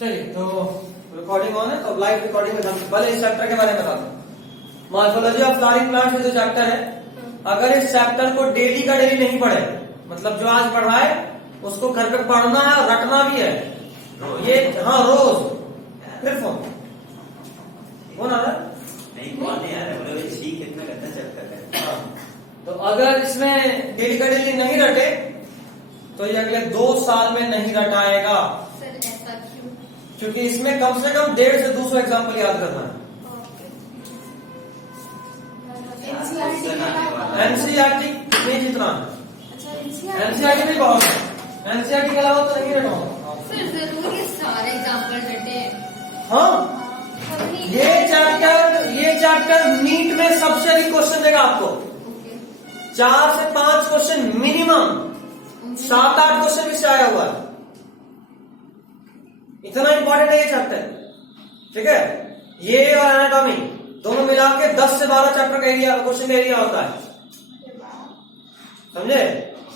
चलिए तो recording on है, तो लाइव रिकॉर्डिंग में पहले इस चैप्टर के बारे में बताता हूँ। मॉर्फोलॉजी ऑफ फ्लावरिंग प्लांट्स में जो चैप्टर है, अगर इस चैप्टर को डेली का डेली नहीं पढ़े, मतलब जो आज पढ़ाए उसको घर पे पढ़ना है और रटना भी है ये। हाँ रोज। फिर फोन आ रहा है? नहीं कौन नहीं आ रहा है, बोले भाई ठीक है, इतना गंदा चैप्टर है। तो अगर इसमें डेली का डेली नहीं रटे तो ये अगले 2 साल में नहीं रटाएगा। सर ऐसा क्यों? क्योंकि इसमें कम से कम 150 से 200 एग्जाम्पल याद करना है। एनसीईआरटी नहीं जितना है, एनसीईआरटी भी बहुत है, एनसीईआरटी के अलावा तो नहीं रटाऊंगा। सर जरूरी सारे एग्जाम्पल रटे हैं। हाँ ये चैप्टर नीट में सबसे अधिक क्वेश्चन देगा आपको। 4 से 5 क्वेश्चन मिनिमम, 7-8 क्वेश्चन भी से आया हुआ है। इतना इंपॉर्टेंट है ये चैप्टर, ठीक है। ये और एनाटॉमी दोनों मिला के 10 से 12 चैप्टर का एरिया, क्वेश्चन का एरिया होता है, समझे।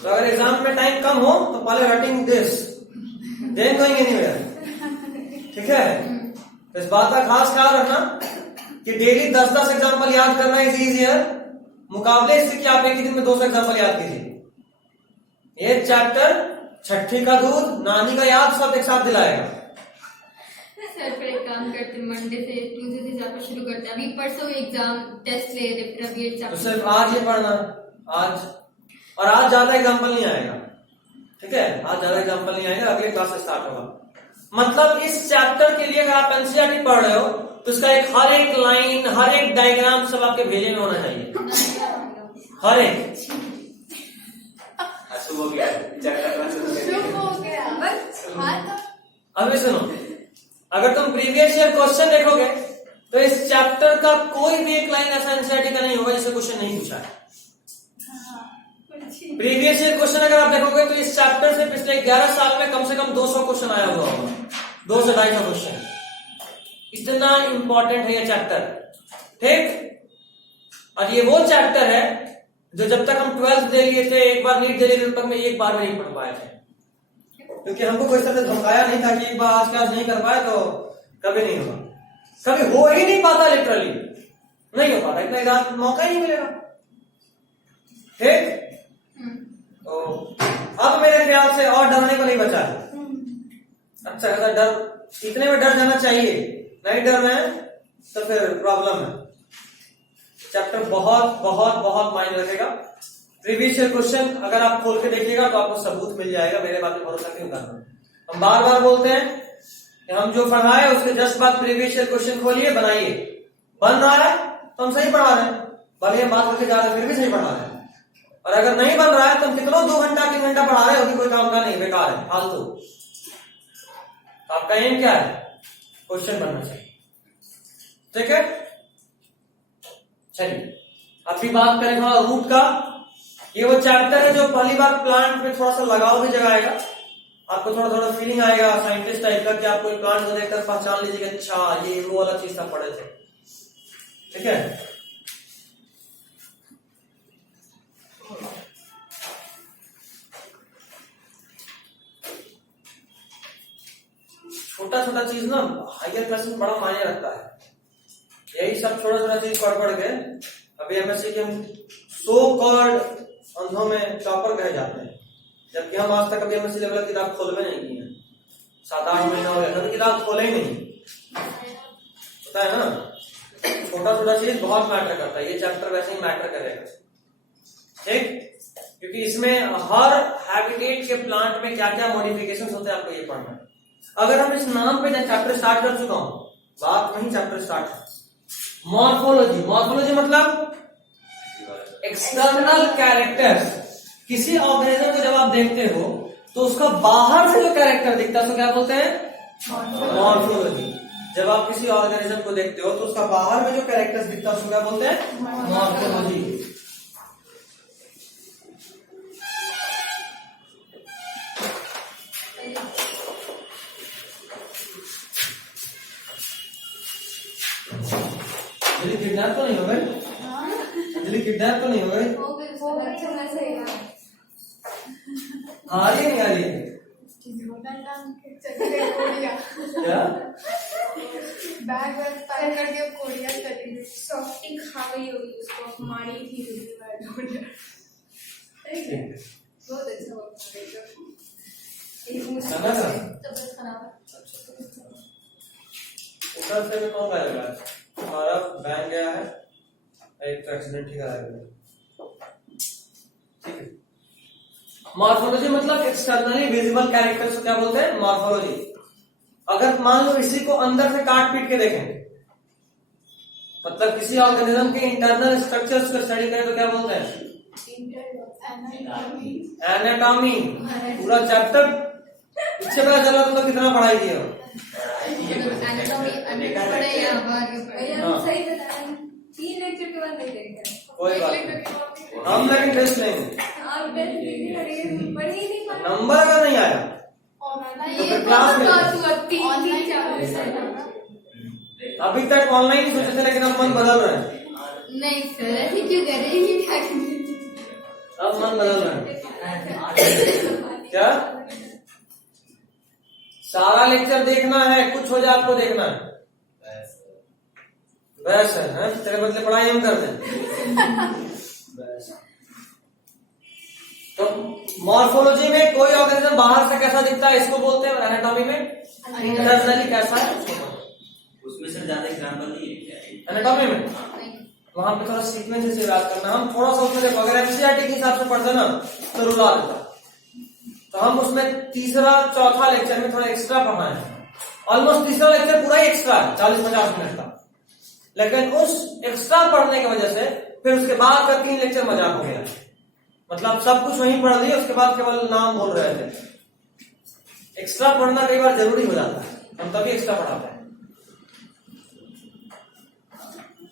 तो अगर एग्जाम में टाइम कम हो तो पहले रटिंग दिस देन गोइंग एनीवेयर, ठीक है। तो इस बात का खास ख्याल रखना कि डेली 10-10 एग्जाम्पल याद करना इज इजियर, मुकाबले इससे कि आप एक ही दिन में 200 एग्जाम्पल याद कीजिए। ये चैप्टर छठी का दूध नानी का याद सब एक साथ दिलाएगा। सर फिर एक काम करते, मंडे से ट्यूसडे से चैप्टर शुरू करते हैं। अभी परसों एग्जाम टेस्ट ले रहे, अभी तो सिर्फ आज ये पढ़ना आज, और आज ज्यादा एग्जाम्पल नहीं आएगा, ठीक है। आज ज्यादा एग्जाम्पल नहीं आएगा, अगले क्लास से स्टार्ट होगा। मतलब इस चैप्टर के लिए अगर आप एनसीईआरटी पढ़ रहे हो तो इसका हर एक लाइन, हर एक डायग्राम सब आपके भेजे में होना चाहिए, हर एक। शुरू हो गया चैप्टर, शुरू हो गया। अभी सुनो, अगर तुम प्रीवियस ईयर क्वेश्चन देखोगे तो इस चैप्टर का कोई भी एक लाइन ऐसा एनसीईआरटी का नहीं होगा जिससे क्वेश्चन नहीं पूछा है। प्रीवियस ईयर क्वेश्चन अगर आप देखोगे तो इस चैप्टर से पिछले 11 साल में कम से कम 200 क्वेश्चन आया हुआ होगा, 200 से 250 क्वेश्चन। इतना इंपॉर्टेंट है ये चैप्टर, ठीक। और ये वो चैप्टर है जो जब तक हम 12th दे लिए थे, एक बार नीट दे लिए थे, तब तक में एक बार में नहीं पढ़ पाए थे, क्योंकि हमको कोई तरह धमकाया नहीं था कि एक बार आज क्लास नहीं कर पाए तो कभी नहीं होगा, कभी हो ही नहीं पाता, लिटरली नहीं हो पाता, इतना एग्जाम मौका ही नहीं मिलेगा, ठीक। तो अब मेरे ख्याल से और डरने को नहीं बचा है। अच्छा खासा डर, इतने में डर जाना चाहिए, नहीं डर रहे हैं तो फिर प्रॉब्लम है। चैप्टर बहुत बहुत बहुत मायने रखेगा। प्रीवियस ईयर क्वेश्चन अगर आप खोल के देखिएगा तो आपको सबूत मिल जाएगा, मेरे बात में भरोसा क्यों करना। हम बार बार बोलते हैं कि हम जो पढ़ाए उसके जस्ट बाद प्रीवियस ईयर क्वेश्चन खोलिए, बनाइए। बन रहा है तो हम सही पढ़ा रहे हैं, भले हम बात करके जा रहे हैं फिर भी सही पढ़ा रहे हैं। और अगर नहीं बन रहा है तो हम कितना 2 घंटा 3 घंटा पढ़ा रहे हो, कोई काम का नहीं, बेकार है, फालतू। तो आपका एम क्या है? क्वेश्चन बनना चाहिए, ठीक है। चलिए अभी बात करें थोड़ा रूट का। ये वो चैप्टर है जो पहली बार प्लांट में थोड़ा सा लगाव भी जगाएगा, आपको थोड़ा थोड़ा फीलिंग आएगा साइंटिस्ट टाइप का कि आप कोई प्लांट को देखकर पहचान लीजिएगा, अच्छा ये वो वाला चीज सब पढ़े थे, ठीक है। छोटा छोटा चीज ना हायर क्लास में बड़ा मायने रखता है। यही सब छोटा छोटा चीज पढ़ के अभी एमएससी के हम सो कॉल्ड अंधों में टॉपर कहे जाते हैं, जबकि हम आज तक कभी एमएससी लेवल की किताब खोलवे नहीं की है। 7-8 महीना हो गया कभी किताब खोले ही नहीं, पता है ना। छोटा छोटा चीज बहुत मैटर करता है, ये चैप्टर वैसे ही मैटर करेगा, ठीक। क्योंकि इसमें हर हैबिटेट के प्लांट में क्या क्या मॉडिफिकेशन होते हैं आपको ये पढ़ना है। अगर हम इस नाम पे चैप्टर स्टार्ट कर चुका हूं, बात वही चैप्टर स्टार्ट है। मॉर्फोलॉजी, मॉर्फोलॉजी मतलब एक्सटर्नल कैरेक्टर्स। किसी ऑर्गेनिज्म को जब आप देखते हो तो उसका बाहर से जो कैरेक्टर दिखता है उसको क्या बोलते हैं? मॉर्फोलॉजी। जब आप किसी ऑर्गेनिज्म को देखते हो तो उसका बाहर में जो कैरेक्टर्स दिखता है उसको क्या बोलते हैं? मॉर्फोलॉजी। किडनैप तो नहीं हो गए? अंजलि किडनैप तो नहीं हो गए? आ रही है नहीं आ रही है? क्या बैग पैक करके कोरिया करी सॉफ्टी खा गई होगी उसको मारी थी बहुत अच्छा हुआ एक मुझसे समझ रहा? तबीयत खराब है। उधर से भी कौन गायब है? हमारा बैंक गया है, एक तो एक्सीडेंट ही गायब है। ठीक है। मॉर्फोलॉजी मतलब एक्सटर्नली विजिबल कैरेक्टर्स को क्या बोलते हैं? मॉर्फोलॉजी। अगर मान लो इसी को अंदर से काट पीट के देखें, मतलब किसी ऑर्गेनिज्म के इंटरनल स्ट्रक्चर्स को स्टडी करें तो क्या बोलते हैं? एनाटॉमी। पूरा चैप्टर पीछे पता चला तो कितना पढ़ाई किया? एनाटॉमी अंडर पढ़े या बाहर के पढ़े? हम सही बता रहे हैं 3 लेक्चर के बाद नहीं देखेंगे कोई बात नहीं, हम लेकिन टेस्ट लेंगे। आप टेस्ट दीजिए अरे पढ़ ही नहीं पाए नंबर का नहीं आया ऑनलाइन तो फिर क्लास में अभी तक ऑनलाइन ही सोचे थे, लेकिन अब मन बदल रहे हैं। नहीं सर, ऐसे क्यों कर रहे हैं? क्या करें? अब मन बदल रहे हैं। क्या सारा लेक्चर देखना है? कुछ हो जाए आपको देखना है? बस है तेरे बदले पढ़ाई हम करते हैं। तो मॉर्फोलॉजी में कोई ऑर्गेनिज्म बाहर से कैसा दिखता है इसको बोलते हैं, और एनाटॉमी में इंटरनली कैसा है उसमें सर ज्यादा एग्जाम्पल नहीं है क्या? एनाटॉमी में वहां पे थोड़ा सीक्वेंस से बात करना। हम थोड़ा सा उसमें देखो, अगर एनसीईआरटी के हिसाब से पढ़ते ना तो रुला देता, तो हम उसमें तीसरा चौथा लेक्चर में थोड़ा एक्स्ट्रा पढ़ना है। ऑलमोस्ट तीसरा लेक्चर पूरा ही एक्स्ट्रा है, 40-50 मिनट का। लेकिन उस एक्स्ट्रा पढ़ने की वजह से फिर उसके बाद का 3 लेक्चर मजाक हो गया। मतलब सब कुछ वहीं पढ़ लिया, उसके बाद केवल नाम बोल रहे थे। एक्स्ट्रा पढ़ना कई बार जरूरी हो जाता है, हम तभी एक्स्ट्रा पढ़ाते हैं।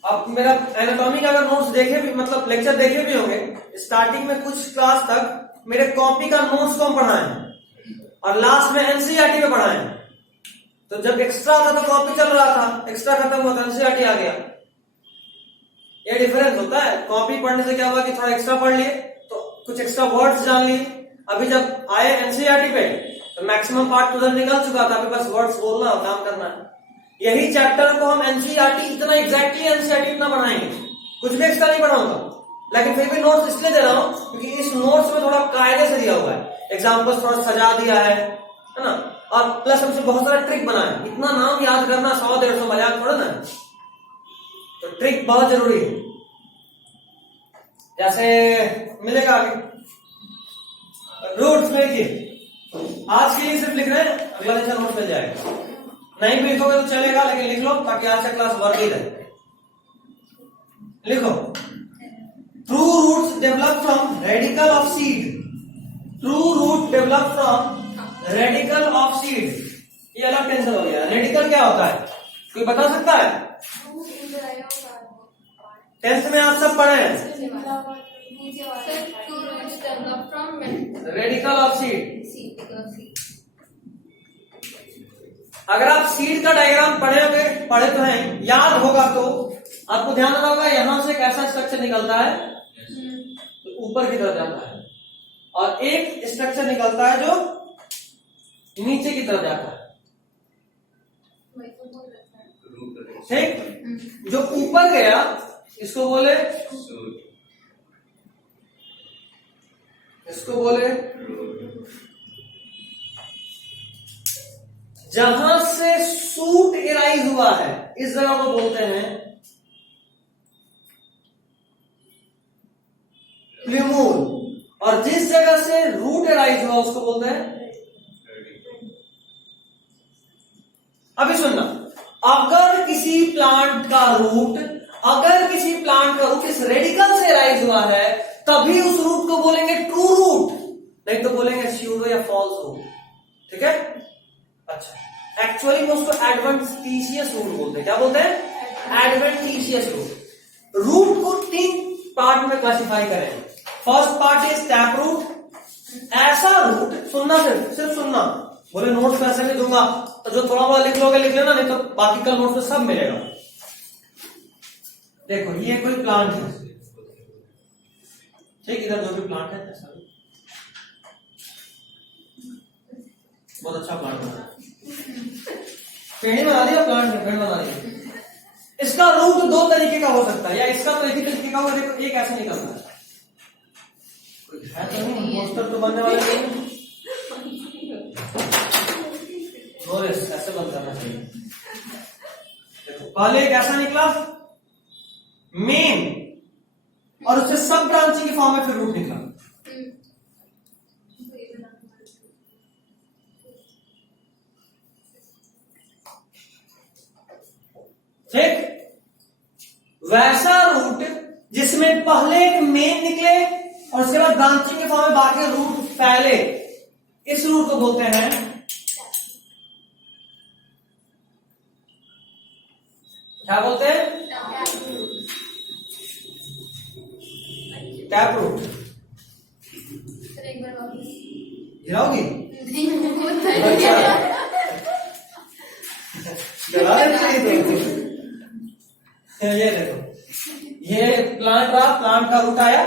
आप मेरा एनाटॉमी का अगर नोट्स देखे भी, मतलब लेक्चर देखे भी होंगे, स्टार्टिंग में कुछ क्लास तक मेरे कॉपी का नोट्स को हम पढ़ाए और लास्ट में एनसीईआरटी में पढ़ाए। तो जब एक्स्ट्रा था तो कॉपी चल रहा था, एक्स्ट्रा खत्म हुआ तो एनसीईआरटी आ गया। ये डिफरेंस होता है। कॉपी पढ़ने से क्या हुआ कि थोड़ा एक्स्ट्रा पढ़ लिए तो कुछ एक्स्ट्रा वर्ड्स जान लिए। अभी जब आए एनसीईआरटी पे तो मैक्सिमम पार्ट उधर निकल चुका था, अभी बस वर्ड्स बोलना और काम करना है। यही चैप्टर को हम एनसीईआरटी इतना एग्जैक्टली एनसीईआरटी इतना बनाएंगे, कुछ भी एक्स्ट्रा नहीं पढ़ाऊंगा, लेकिन फिर भी नोट्स इसलिए दे रहा हूं क्योंकि इस नोट्स में थोड़ा कायदे से दिया हुआ है, एग्जाम्पल्स थोड़ा सजा दिया है ना, और प्लस हमसे बहुत सारा ट्रिक बना है। इतना नाम याद करना 100-150 मजाक थोड़ा ना, तो ट्रिक बहुत जरूरी है। जैसे मिलेगा आगे रूट्स में देखिए, आज के लिए सिर्फ लिख रहे हैं, अगला लेक्चर नोट मिल जाएगा। नहीं भी लिखोगे तो चलेगा, लेकिन लिख लो ताकि आज का क्लास वर्क ही रहे। लिखो, true roots develop from radicle of seed. True root develop from radicle of seed. ये अलग टेंशन हो गया। रेडिकल क्या होता है, कोई बता सकता है? 10th में आप सब पढ़े हैं, रेडिकल ऑफ सीड। अगर आप सीड का डायग्राम पढ़े तो हैं, याद होगा तो आपको ध्यान रखना होगा यहां से एक ऐसा स्ट्रक्चर निकलता है तो ऊपर की तरफ जाता है, और एक स्ट्रक्चर निकलता है जो नीचे की तरफ जाता है। ठीक, जो ऊपर गया इसको बोले जहां से सूट इराइज हुआ है इस जगह को बोलते हैं प्ल्यूमूल, और जिस जगह से रूट इराइज हुआ उसको बोलते हैं। अभी सुनना, अगर किसी प्लांट का रूट इस रेडिकल से राइज हुआ है तभी उस रूट को बोलेंगे ट्रू रूट, नहीं तो बोलेंगे स्यूडो या फॉल्स रूट। ठीक है, अच्छा, एक्चुअली उसको एडवेंटिशियस रूट बोलते हैं। क्या बोलते हैं? Adventitious root. रूट को 3 पार्ट में क्लासिफाई करें। First part is tap root. ऐसा रूट, सुनना, सिर्फ सुनना, बोले नोट्स पैसे नहीं दूंगा तो जो थोड़ा बहुत लिख लोगे लिख लेना, नहीं तो बाकी का नोट्स तो सब मिलेगा। देखो ये कोई प्लांट है, ठीक, इधर जो भी प्लांट है ऐसा बहुत अच्छा प्लांट बना। श्रेणी बना दी और प्लांट डिफरेंट बना दी। इसका रूट दो तरीके का हो सकता है, या इसका तो एक ही तरीके का होगा। देखो एक ऐसे निकलता है, कोई है तो नहीं, मोस्टर तो बनने वाला नहीं है। नोरिस ऐसे बंद करना चाहिए। देखो पहले एक ऐसा निकला मेन, और उससे सब ब्रांचिंग की फॉर्म में फिर रूट निकला। ठीक, वैसा रूट जिसमें पहले एक मेन निकले और उसके बाद ब्रांचिंग के फॉर्म में बाकी रूट पहले, इस रूट को बोलते हैं क्या बोलते हैं? Tap root. एक बार वापस गिराओगी? नहीं होता है। अच्छा। गिरा देते हैं तो। ये देखो, ये प्लांट रहा, प्लांट का रूट आया,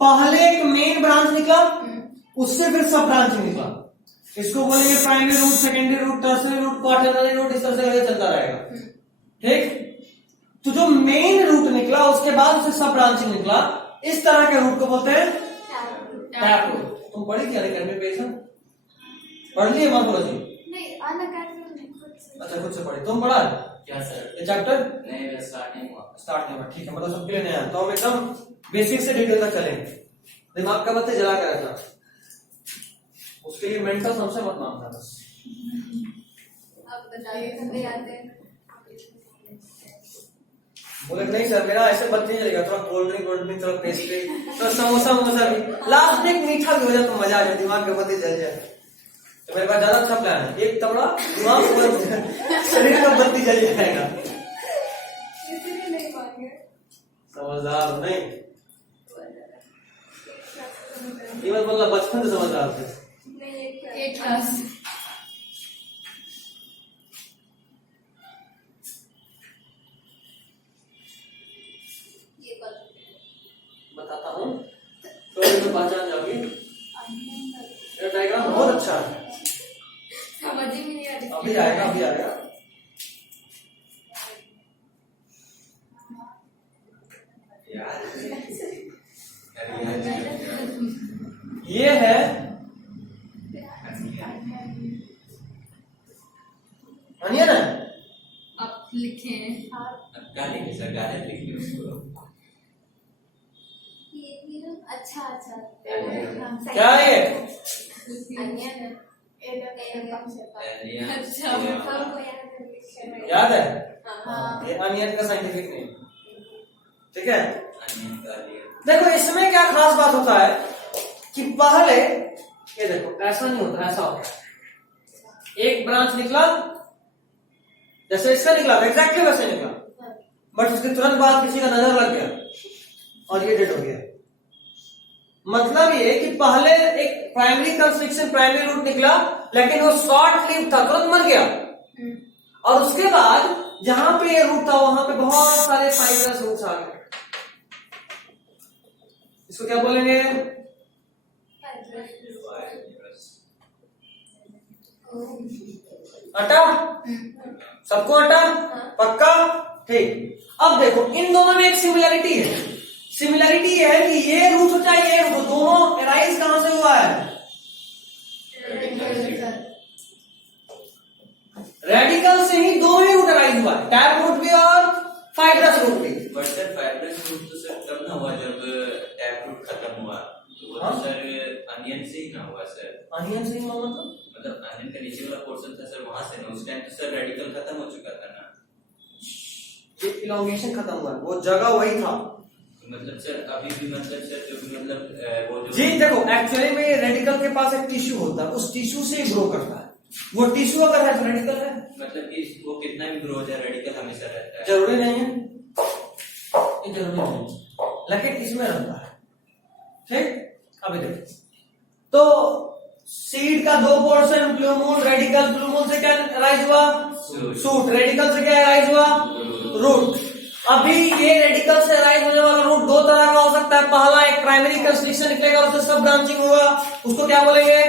पहले एक मेन ब्रांच निकला, उससे फिर सब ब्रांचिंग निकला। इसको बोलेंगे primary root, secondary root, tertiary root, quaternary root, इस तरह से चलता रहेगा। ठीक, तो जो मेन रूट निकला उसके बाद उसे सब ब्रांचिंग निकला, इस तरह के रूट को बोलते हैं टैप रूट। तुम पढ़ी थी अकेडमी पे, पढ़ लिए मॉर्फोलॉजी? नहीं, अनअकैडमी अच्छा खुद से पढ़ी, तुम पढ़ा क्या सर? ये चैप्टर? नहीं, मेरा स्टार्ट नहीं हुआ। स्टार्ट नहीं हुआ, ठीक है, मतलब सबके लिए नया। तो हम एकदम बेसिक से डिटेल तक चलेंगे। दिमाग का बत्ती जला कर रखना, उसके लिए मेंटल सबसे मत मांगना बस। अब बताइए, हमें याद है। बोले नहीं सर मेरा ऐसे बत्ती नहीं चलेगा, थोड़ा कोल्ड ड्रिंक, थोड़ा पेस्ट्री, थोड़ा समोसा भी, लास्ट में एक मीठा भी हो जाए तो मजा आ जाए, दिमाग का बत्ती जल जाए। तो मेरे पास ज्यादा अच्छा प्लान है, एक तबड़ा दिमाग शरीर का बत्ती जल जाएगा। इसलिए नहीं मांगे। समझदार नहीं, ये मत बोलना बचपन से समझदार थे। नहीं, ये क्या? 8 क्लास। बताता हूँ तो इसमें पहचान जाओगी। ये डायग्राम बहुत अच्छा है, समझ ही नहीं आ रही। अभी आएगा, अभी आएगा। ये है अनियन है, आप लिखे हैं। गाने के सर, गाने लिखिए उसको। अच्छा अच्छा। क्या है ये? अनियन अच्छा। याद है? हाँ। ये अनियन का साइंटिफिक नेम, ठीक है। अनियन का लिया। देखो इसमें क्या खास बात होता है कि पहले ये देखो ऐसा नहीं होता, ऐसा होता है, एक ब्रांच निकला, जैसे इसका निकला एग्जैक्टली वैसे निकला, बट उसके तुरंत बाद किसी का नजर लग गया और ये डेड हो गया। मतलब ये कि पहले एक प्राइमरी कंस्ट्रक्शन, प्राइमरी रूट निकला, लेकिन वो शॉर्ट लिव था, तुरंत मर गया, और उसके बाद जहां पे ये रूट था वहां पे बहुत सारे फाइब्रस रूट्स आ गए। इसको क्या बोलेंगे? अटा, सबको अटा, पक्का, ठीक। अब देखो इन दोनों में एक सिमिलरिटी है। सिमिलरिटी ये है कि ये रूट हो चाहे ये रूट, दोनों एराइज कहां से हुआ है? रेडिकल से ही दोनों ही रूट एराइज हुआ है, टैप रूट भी और फाइब्रस रूट भी। बट सर फाइब्रस रूट तो सर तब ना हुआ जब टैप रूट खत्म हुआ, तो वो तो सर अनियन से ही ना हुआ सर। अनियन से ही मतलब अनियन का नीचे वाला पोर्शन था सर, वहां से ना, उस टाइम तो सर रेडिकल खत्म हो चुका था ना। ये इलॉन्गेशन खत्म हुआ है, वो जगह वही था। मतलब सर अभी भी मतलब सर जो भी मतलब वो जो जी देखो एक्चुअली में रेडिकल के पास एक टिश्यू होता है, उस टिश्यू से ग्रो करता है। वो टिश्यू अगर है तो रेडिकल है, मतलब कि वो कितना भी ग्रो हो जाए रेडिकल हमेशा रहता है। जरूरी नहीं है, ये जरूरी नहीं है, लेकिन इसमें रहता है। ठीक, अभी देखो तो सीड का दो पोर्शन, प्लूमूल, रेडिकल। प्लूमूल से क्या राइज हुआ? सूट। रेडिकल से क्या राइज हुआ? रूट। अभी ये रेडिकल से राइज होने वाला रूट दो तरह का हो सकता है। पहला एक प्राइमरी कंस्ट्रिक्शन निकलेगा, उससे सब ब्रांचिंग होगा, उसको क्या बोलेंगे?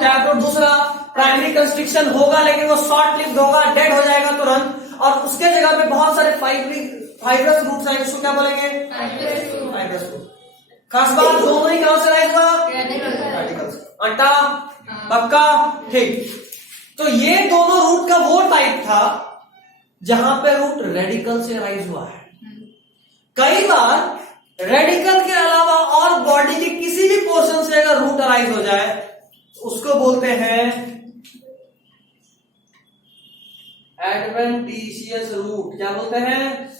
Tap root. दूसरा प्राइमरी कंस्ट्रिक्शन होगा लेकिन वो शॉर्ट लिव्ड होगा, डेड हो जाएगा तुरंत, और उसके जगह पे बहुत सारे फाइब्रस रूट्स आएंगे, उसको क्या बोलेंगे? Fibrous root. खास बात, दोनों ही कहां से राइज हुआ? रेडिकल से। अंटा पक्का? ठीक। तो ये दोनों रूट का वो टाइप था जहां पे रूट रेडिकल से राइज हुआ है। कई बार रेडिकल के अलावा और बॉडी के किसी भी पोर्शन से अगर रूट राइज हो जाए उसको बोलते हैं एडवेंटिशियस रूट। क्या बोलते हैं?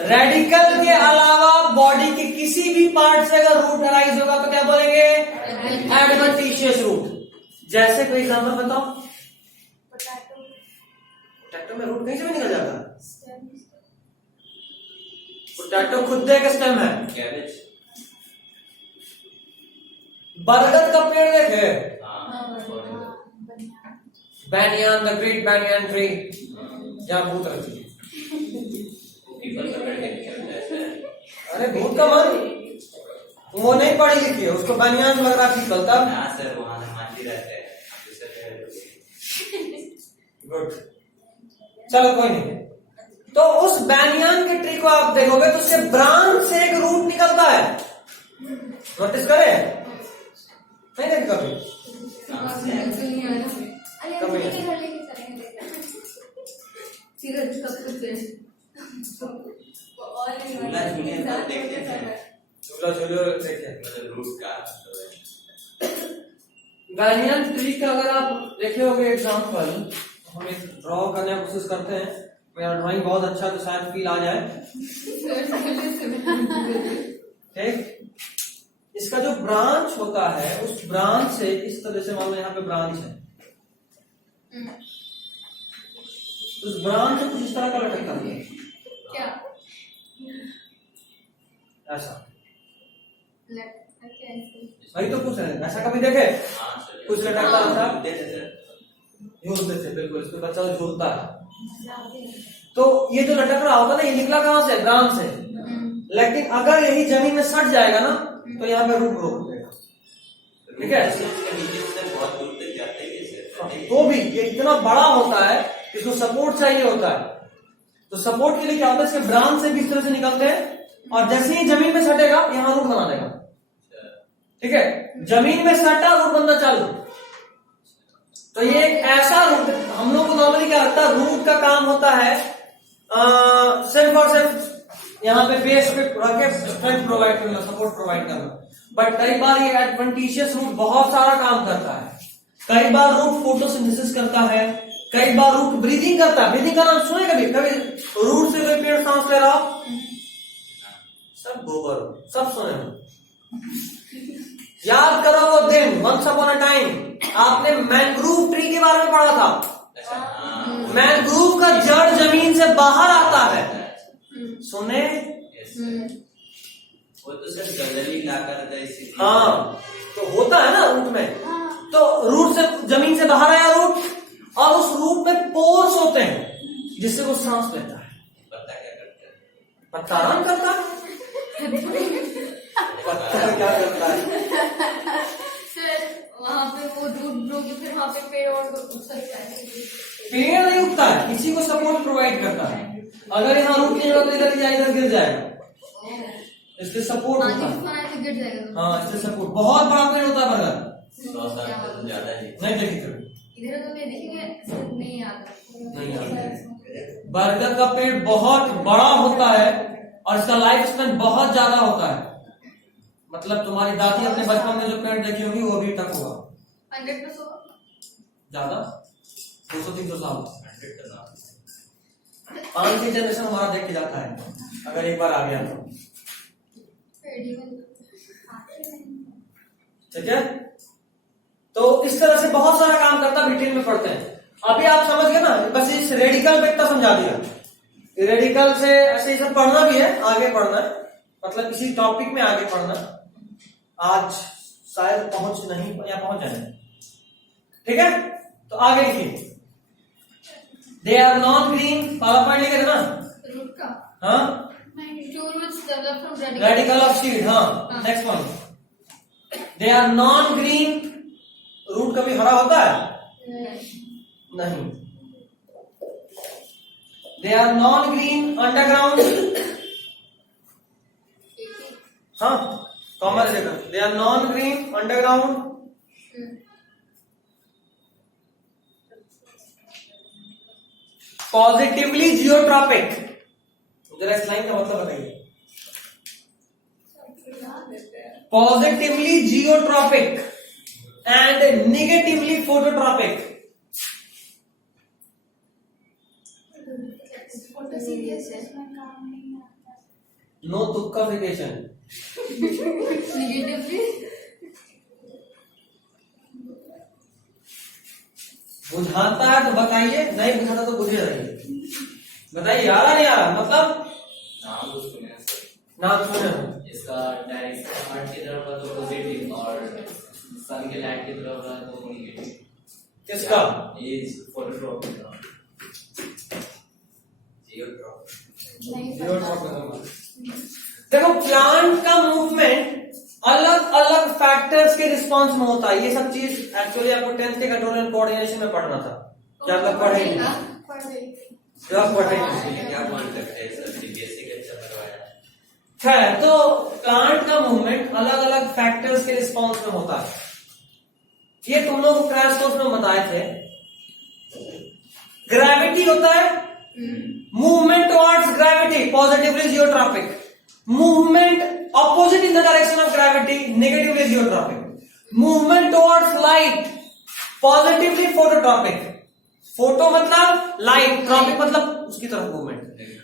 रेडिकल के अलावा बॉडी के किसी भी पार्ट से अगर रूट राइज होगा तो क्या बोलेंगे? Adventitious root. जैसे कोई एग्जांपल बताओ। पोटैटो में रूट कहीं से भी निकल जाता है। पोटैटो खुद एक स्टेम है। कैबेज। बरगद का पेड़ देखे? हाँ, banyan, the great banyan tree, जहाँ भूत रहती है। पीपल का पेड़ कैसे है? अरे भूत का मन, वो नहीं पढ़ी लिखी है, उसको banyan लग रहा थी कल तक। हाँ सर, वहाँ मानती रहते हैं। गुड, चलो कोई नहीं। तो उस banyan के ट्री को आप देखोगे तो उसके ब्रांच से एक रूट निकलता है। नोटिस करें? नहीं देखे कभी? झूला झूले तब देखते हैं। झूला झूले देखे? मतलब रूट का banyan ट्री का अगर आप देखे होगे एग्जाम्पल, हम एक ड्रॉ करने की कोशिश करते हैं। मेरा ड्राइंग बहुत अच्छा है तो शायद फील आ जाए। ठीक, इसका जो ब्रांच होता है उस ब्रांच से इस तरह से, मान लो यहाँ पे ब्रांच है, उस ब्रांच से कुछ इस तरह का लटकता है। क्या? ऐसा कैसे? वही तो पूछ रहे हैं, ऐसा कभी देखे? हाँ सर, कुछ लटकता था, देते सर। झूलते थे, बिल्कुल। इसमें बच्चा झूलता है तो ये जो लटक रहा होता है ना, ये निकला कहां से? ब्रांच से। लेकिन अगर यही जमीन में सट जाएगा ना तो यहाँ पे रूट ग्रो हो जाएगा। ठीक है? इसके नीचे से बहुत दूर तक जाते ही सर। तो भी ये इतना बड़ा होता है, इसको सपोर्ट चाहिए होता है। तो सपोर्ट के लिए क्या होता है, इसके ब्रांच से भी इस तरह से निकलते हैं और जैसे ही जमीन में सटेगा यहाँ रूट बना देगा। ठीक है? जमीन में सटा, रूट बनना चालू। तो ये एक ऐसा रूट, हम लोग को नॉर्मली क्या लगता है, रूट का काम होता है सिर्फ और सिर्फ यहाँ पे बेस पे रख के स्ट्रेंथ प्रोवाइड करना, सपोर्ट प्रोवाइड करना। बट कई बार ये एडवेंटिशियस रूट बहुत सारा काम करता है। कई बार रूट फोटोसिंथेसिस करता है, कई बार रूट ब्रीदिंग करता है। ब्रीदिंग का नाम सुने कभी? कभी रूट से कोई पेड़ सांस ले रहा हो? सब गोबर, सब सुने हो। याद करो वो दिन, वंस अपॉन अ टाइम आपने मैंग्रोव ट्री के बारे में पढ़ा था। मैंग्रोव का जड़ जमीन से बाहर आता है, सुने? वो तो सर जनरली लाकर रहता है इसी। हाँ, तो होता है ना रूट में। तो रूट से, जमीन से बाहर आया रूट, और उस रूट में पोर्स होते हैं जिससे वो सांस लेता है। पत्ता क्या करता है? पत्ता आराम करता है। पत्ता क्या करता है? सर वहाँ पे वो रूट ग्रो की, फिर वहाँ पे पेड़ और उग सकता है। पेड़ नहीं उगता है, किसी को सपोर्ट प्रोवाइड करता है। अगर यहाँ रूट नहीं होगा तो इधर इधर गिर जाएगा, इससे सपोर्ट होता है। गिर जाएगा। हाँ, इससे सपोर्ट। बहुत बड़ा पेड़ होता है बरगद, 100 साल से ज्यादा नहीं देखी कभी? इधर तो मैं देखेंगे नहीं आता। नहीं आता। बरगद का पेड़ बहुत बड़ा होता है और इसका लाइफ स्पेन बहुत ज्यादा होता है। मतलब तुम्हारी दादी अपने बचपन में जो पेड़ देखी होगी वो अभी तक होगा। 100+ होगा ज्यादा, 200-300 साल। 100 का नाम। 5 जनरेशन हमारा देख के जाता है अगर एक बार आ गया तो। ठीक है? तो इस तरह से बहुत सारा काम करता, डिटेल में पढ़ते हैं। अभी आप समझ गए ना, बस इस रेडिकल पे इतना समझा दिया। रेडिकल से ऐसे ही सब पढ़ना भी है, आगे पढ़ना है, मतलब किसी टॉपिक में आगे पढ़ना। आज शायद पहुंच नहीं या पहुंच जाए। ठीक है? तो आगे लिखिए, they are non green. Power point लिखे थे ना? रूट हाँ Two roots develop from radical. Radical of seed, हाँ next one. They are non green, root कभी हरा होता है नहीं। They are non green underground, हाँ कॉमन लेकर, they are non green underground. Positively geotropic, जरा इस लाइन का मतलब बताइए। Positively geotropic and negatively phototropic. Photosynthesis में काम नहीं आता। नो तुक्काफिकेशन। Negatively. बुझाता है तो बताइए, नहीं बुझाता तो बुझे रहिए। बताइए आ रहा नहीं आ रहा, मतलब नाम तो सुने हैं सर। नाम सुने हो। इसका डायरेक्ट अर्थ की तरफ रहा तो पॉजिटिव और सन के लाइट की तरफ रहा तो नेगेटिव। किसका? ये फोटोट्रॉपिक का, जियोट्रॉपिक। देखो प्लांट का मूवमेंट अलग अलग फैक्टर्स के रिस्पॉन्स में होता है। ये सब चीज एक्चुअली आपको 10th के कंट्रोल एंड कोऑर्डिनेशन में पढ़ना था, क्या आप पढ़े नहीं? जो आप पढ़े नहीं। क्या मान सकते हैं सर, सीबीएसई का अच्छा करवाया है। तो प्लांट का मूवमेंट अलग अलग फैक्टर्स के रिस्पॉन्स में होता है। ये तुम लोग क्रैश कोर्स में बताए थे। ग्रेविटी होता है, movement towards gravity positively geotropic, movement opposite in the direction of gravity negatively geotropic, movement towards light positively phototropic। Photo मतलब लाइट, ट्रॉपिक मतलब उसकी तरफ मूवमेंट।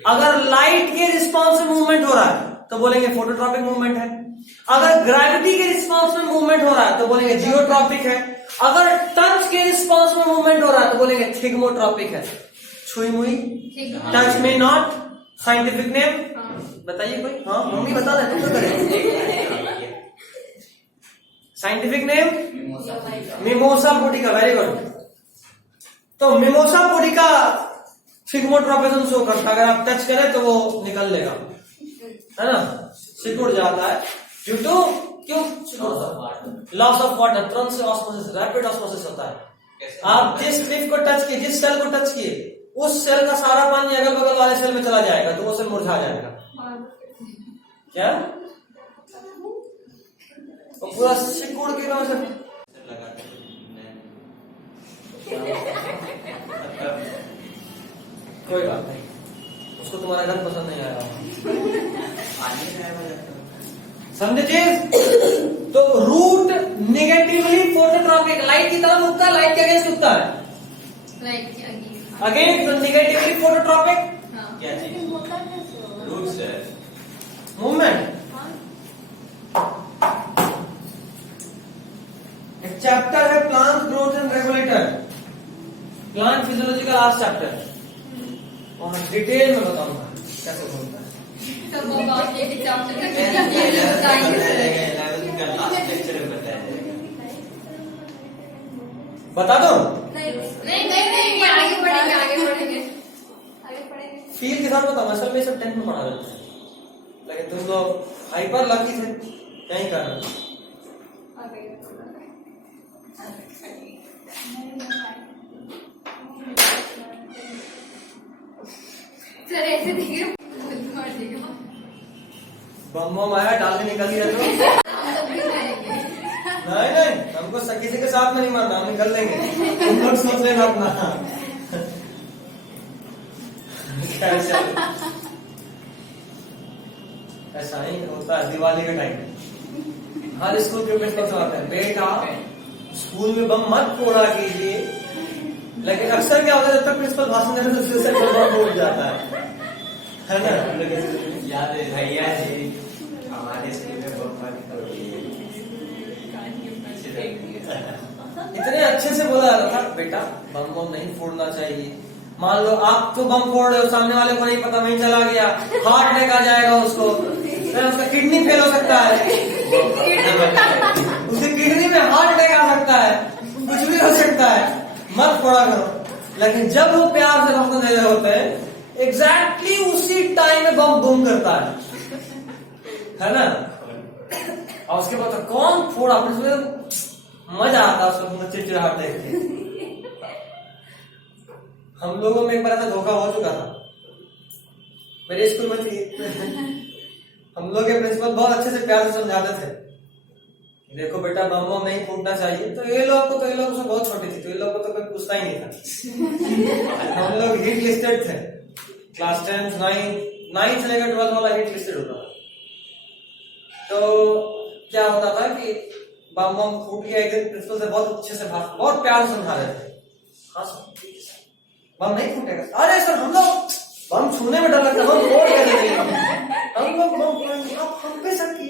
अगर लाइट के रिस्पॉन्स में मूवमेंट हो रहा है तो बोलेंगे फोटोट्रॉपिक मूवमेंट है। अगर ग्रेविटी के रिस्पॉन्स में मूवमेंट हो रहा है तो बोलेंगे जियोट्रॉपिक है। अगर टच के रिस्पॉन्स में मूवमेंट हो रहा है तो बोलेंगे थिग्मोट्रॉपिक है। छुई मुई, टच में नॉट, साइंटिफिक नेम बताइए कोई। हाँ मम्मी बता दे, तुम तो करें। Scientific name mimosa pudica, very good. तो मिमोसा पुडिका थिग्मोट्रॉपिज्म शो करता है। अगर आप टच करें तो वो निकल लेगा, है ना, सिकुड़ जाता है। ड्यू टू क्यों लॉस ऑफ वाटर, तुरंत से ऑस्मोसिस, रैपिड ऑस्मोसिस होता है। आप जिस लिफ को टच किए, जिस सेल को टच किए, उस सेल का सारा पानी अगल बगल वाले सेल में चला जाएगा तो वो सेल मुरझा जाएगा। क्या तो पूरा सिकुड़ के ना सर कोई बात नहीं, उसको तुम्हारा घर पसंद नहीं आया, समझे चीज। तो रूट निगेटिवली फोटोट्रॉपिक, लाइट की तरफ उगता है, लाइट के अगेंस्ट उगता है, Like again. अगेन तो निगेटिवली फोटोट्रॉपिक। हाँ. क्या चीज? रूट्स है मूवमेंट। एक चैप्टर है plant growth and regulator, plant physiology का लास्ट चैप्टर, और डिटेल में बताऊंगा कैसे बोलता है। तब वो बात ये कि चैप्टर का बता दो। नहीं आगे बढ़ेंगे। फील के साथ बताओ, असल में सब 10th में पढ़ा जाता है, लेकिन तुम लोग हाइपर लकी थे, नहीं कर रहे। सर ऐसे देखिए, बम बम आया डाल के निकल दिया तो नहीं हमको किसी के साथ में नहीं मारना, हम निकल लेंगे, तुम लोग सोच लेना अपना। ऐसा ही होता है दिवाली के टाइम। हर स्कूल के प्रिंसिपल आते हैं, बेटा स्कूल में बम मत फोड़ा कीजिए, लेकिन अक्सर क्या होता है जब तक प्रिंसिपल भाषण देने से फिर से बम फूट जाता है ना। याद है भैया जी हमारे स्कूल में बम इतने अच्छे से बोला जाता था, बेटा बम बम नहीं फोड़ना चाहिए। मान लो आप तो बम फोड़ रहे हो, सामने वाले को नहीं पता, वहीं चला गया, हार्ट अटैक आ जाएगा उसको, फिर उसका किडनी फेल हो सकता है, उसकी किडनी में हार्ट अटैक आ सकता है, कुछ भी हो सकता है। मत फोड़ा करो। लेकिन जब वो प्यार से भाषण दे रहे होते हैं, एग्जैक्टली उसी टाइम में बम बूम करता है ना। और उसके बाद कौन फोड़ा, मजा आता है उसको चिड़चिड़ाहट देख के। हम लोगों में एक बार ऐसा धोखा हो चुका था, मेरे स्कूल में थी। हम लोग के प्रिंसिपल बहुत अच्छे से प्यार से समझाते थे, देखो बेटा बम बम नहीं फूटना चाहिए। तो ये लोग उसमें बहुत छोटी थी, तो ये लोग को तो कोई पूछता ही नहीं था। हम लोग हिट लिस्टेड थे, क्लास 10 9 से लेकर 12 वाला हिट लिस्टेड होता था। तो क्या होता था कि बम बम फूट गया, एक दिन प्रिंसिपल से बहुत अच्छे से बहुत प्यार से समझा रहे थे, हाँ सर बम नहीं फूटेगा। अरे सर हम लोग बम छूने में डर लगता है, हम फोड़ के देंगे, हम लोग बम आप हम पे सकती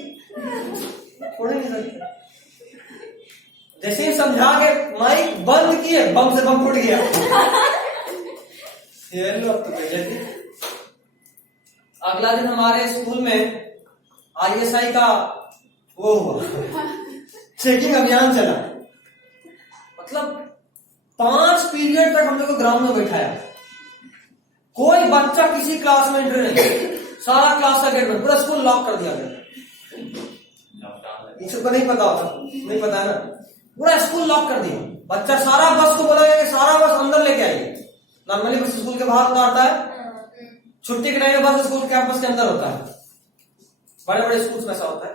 फोड़ नहीं सकते। जैसे ही समझा के माइक बंद किए, बम से बम फूट गया। ये लोग तो बेइज्जती। अगला दिन हमारे स्कूल में ISI का वो हुआ, चेकिंग अभियान चला। मतलब 5 पीरियड तक हम लोग को ग्राउंड में बैठाया, कोई बच्चा किसी क्लास में एंट्री नहीं, सारा क्लास का गेट बंद, पूरा स्कूल लॉक कर दिया गया। इसको नहीं पता होता, नहीं पता है ना, पूरा स्कूल लॉक कर दिया। बच्चा सारा बस को बोला गया कि सारा बस अंदर लेके आइए। नॉर्मली बस स्कूल के बाहर उतारता है, छुट्टी के टाइम में बस स्कूल कैंपस के अंदर होता है, बड़े बड़े स्कूल में ऐसा होता है।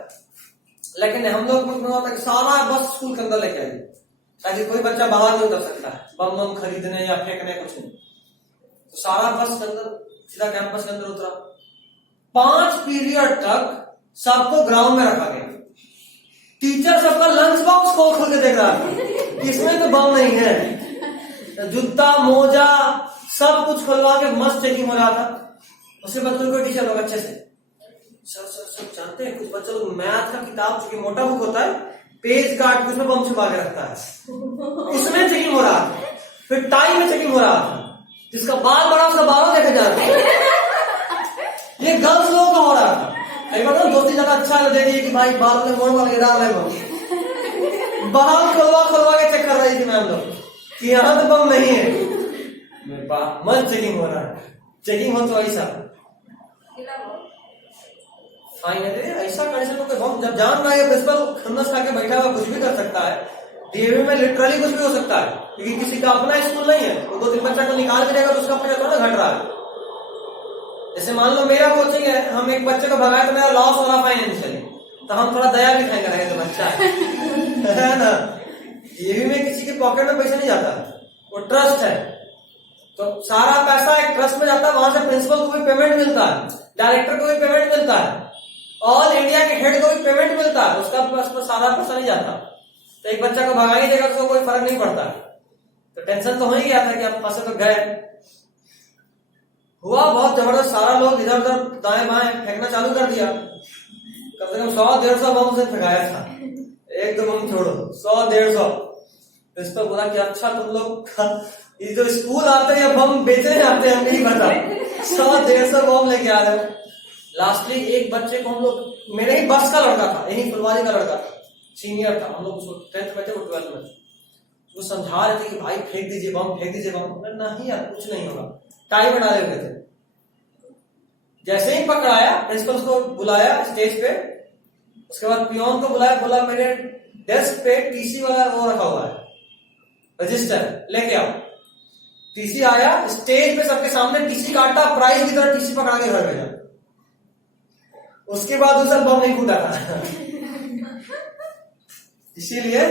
लेकिन हम लोग में होता है कि सारा बस स्कूल के अंदर लेके आइए, ताकि कोई बच्चा बाहर नहीं उतर सकता है बम बम खरीदने या फेंकने, कुछ नहीं। तो सारा बस के अंदर सीधा कैंपस के अंदर उतरा। 5 पीरियड तक सबको ग्राउंड में रखा गया। टीचर सबका लंच बॉक्स खोल खोल के देख रहा है, इसमें तो बम नहीं है। जूता मोजा सब कुछ खुलवा के मस्त चेकिंग हो रहा था। उसके बाद को टीचर लोग अच्छे से सर जानते हैं, कुछ बच्चे लोग मैथ का किताब चूंकि मोटा बुक होता है, पेज काट के उसमें बम छुपा के रखता है, उसमें चेकिंग हो रहा था। फिर टाई में चेकिंग हो रहा था, जिसका बाल बड़ा उसका बालों देखे जा रहा था। ये गर्ल्स लोगों का हो रहा था। कई बार 2-3 जगह अच्छा देखिए कि भाई बाल में मोड़ वाले डाल रहे बम, बाल खुलवा के चेक कर रही थी मैम लोग कि यहाँ तो बम नहीं है। मस्त चेकिंग हो रहा है, चेकिंग हो तो ऐसा फाइनली ऐसा कंडीशन में बम जब जान रहा है प्रिंसिपल खन्नस खा के बैठा हुआ, कुछ भी कर सकता है। डीएवी में लिटरली कुछ भी हो सकता है, क्योंकि किसी का अपना स्कूल नहीं है। वो 2-3 बच्चा को निकाल के देगा तो उसका पैसा थोड़ा घट रहा है। जैसे मान लो मेरा कोचिंग है, हम एक बच्चे को भगाए तो मेरा लॉस हो रहा फाइनेंशियली, तो हम थोड़ा दया भी खाएंगे, रहे तो बच्चा है ना। डीएवी में किसी के पॉकेट में पैसा नहीं जाता, वो ट्रस्ट है, तो सारा पैसा एक ट्रस्ट में जाता है। वहां से प्रिंसिपल को भी पेमेंट मिलता है, डायरेक्टर को भी पेमेंट मिलता है, ऑल इंडिया के हेड को भी पेमेंट मिलता है, उसका पास पर सारा पैसा नहीं जाता। तो एक बच्चा को भगा ही देगा तो कोई फर्क नहीं पड़ता। तो टेंशन तो हो ही गया था कि आप फंसे तो गए। हुआ बहुत जबरदस्त, सारा लोग इधर उधर दाएं बाएं फेंकना चालू कर दिया। कम से कम 100-150 बम उसे फेंकाया था, एक दो बम छोड़ो 100-150। प्रिंसिपल बोला कि अच्छा तुम लोग ये जो स्कूल आते हैं या बम बेचने आते हैं, हम नहीं पता, 100-150 बम लेके आ रहे हो। लास्टली एक बच्चे को हम लोग, मेरे ही बस का लड़का था, यही फुलवारी का लड़का था, सीनियर था, हम लोग उसको 10th में थे, वो 12th में थे। वो समझा रहे थे कि भाई फेंक दीजिए बम, फेंक दीजिए बम। नहीं यार कुछ नहीं होगा, टाई में डाले हुए थे। जैसे ही पकड़ाया, प्रिंसिपल को बुलाया स्टेज पे, उसके बाद पियोन को बुलाया, बोला मेरे डेस्क पे टीसी वाला वो रखा हुआ है, रजिस्टर लेके आओ। टीसी आया, स्टेज पे सबके सामने टीसी काटा, प्राइज की तरह टीसी पकड़ा के घर भेजा। उसके बाद उसे बम नहीं फूटा था। इसीलिए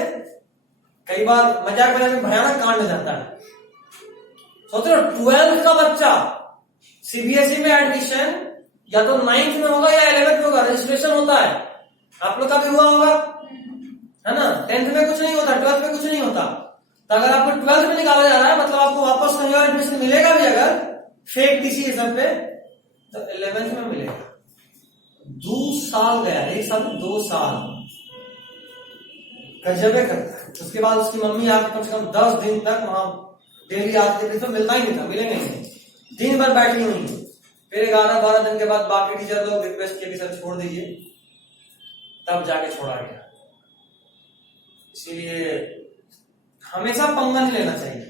कई बार मजाक में भयानक कांड हो जाता है। सोचो 12th का बच्चा सीबीएसई में एडमिशन या तो 9th में होगा या 11th में होगा, रजिस्ट्रेशन होता है। आप लोग का भी हुआ होगा, है ना। 10th में कुछ नहीं होता, 12th में कुछ नहीं होता। तो अगर आपको 12th में निकाला जा रहा है, मतलब आपको वापस कहीं और एडमिशन मिलेगा भी अगर फेक टीसी सब पे, तो 11th में मिलेगा। 2 साल गया, 1 साल 2 साल गजबे करता है। उसके बाद उसकी मम्मी आके कम से कम 10 दिन तक वहां डेली आती थी, तो मिलता ही नहीं था, मिलेंगे नहीं, दिन भर बैठी हुई। फिर 11-12 दिन के बाद बाकी टीचर लोग रिक्वेस्ट किए कि सर छोड़ दीजिए, तब जाके छोड़ा गया। इसीलिए हमेशा पंगा नहीं लेना चाहिए,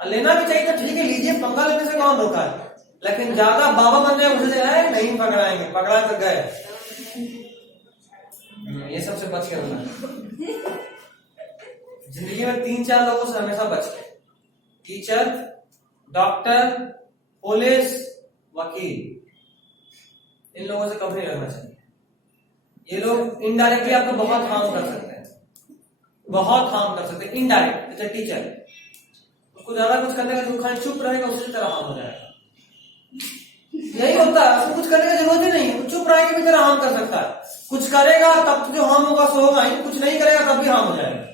और लेना भी चाहिए तो ठीक है लीजिए, पंगा लेने से कौन रोका है। लेकिन ज्यादा बाबा बनने में मुझे नहीं पकड़ाएंगे, पकड़ा तो गए। ये सबसे बच के रहना है। जिंदगी में 3-4 लोगों से हमेशा बच के, टीचर, डॉक्टर, पुलिस, वकील, इन लोगों से कभी नहीं रहना चाहिए। ये लोग इनडायरेक्टली आपको बहुत हार्म कर सकते हैं, बहुत हार्म कर सकते हैं इनडायरेक्ट। जैसे टीचर, उसको ज्यादा कुछ करने का, जो खाली चुप रहेगा उसी तरह हार्म हो जाएगा। यही होता है, उसको कुछ करने की जरूरत ही नहीं, चुप रह के भी तेरा हार्म कर सकता है। कुछ करेगा तब तो जो हार्म होगा सो होगा ही, कुछ नहीं करेगा तब भी हार्म हो जाएगा।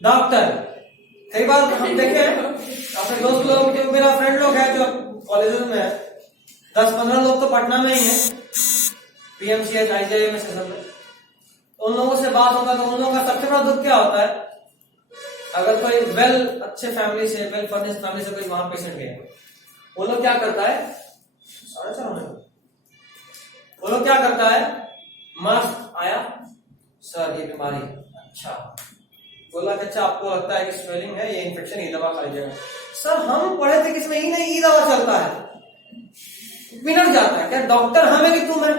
डॉक्टर, कई बार हम देखे अपने दोस्त लोग, जो मेरा फ्रेंड लोग है जो कॉलेज में है, 10-15 लोग तो पटना में ही है, PMCH, IJM सब में। उन लोगों से बात होगा तो उन लोगों का सबसे बड़ा दुख क्या होता है, अगर कोई वेल अच्छे फैमिली से, वेल फर्निश्ड फैमिली से कोई वहां पेशेंट गया, वो लोग क्या करता है, वो लोग क्या करता है, मस्त आया सर ये बीमारी, अच्छा बोला कि अच्छा आपको लगता है कि स्वेलिंग है, ये इन्फेक्शन, ये दवा खा लीजिएगा। सर हम पढ़े थे किसमें, ही नहीं, ये दवा चलता है, मिनट जाता है। क्या डॉक्टर हम है कि तुम है?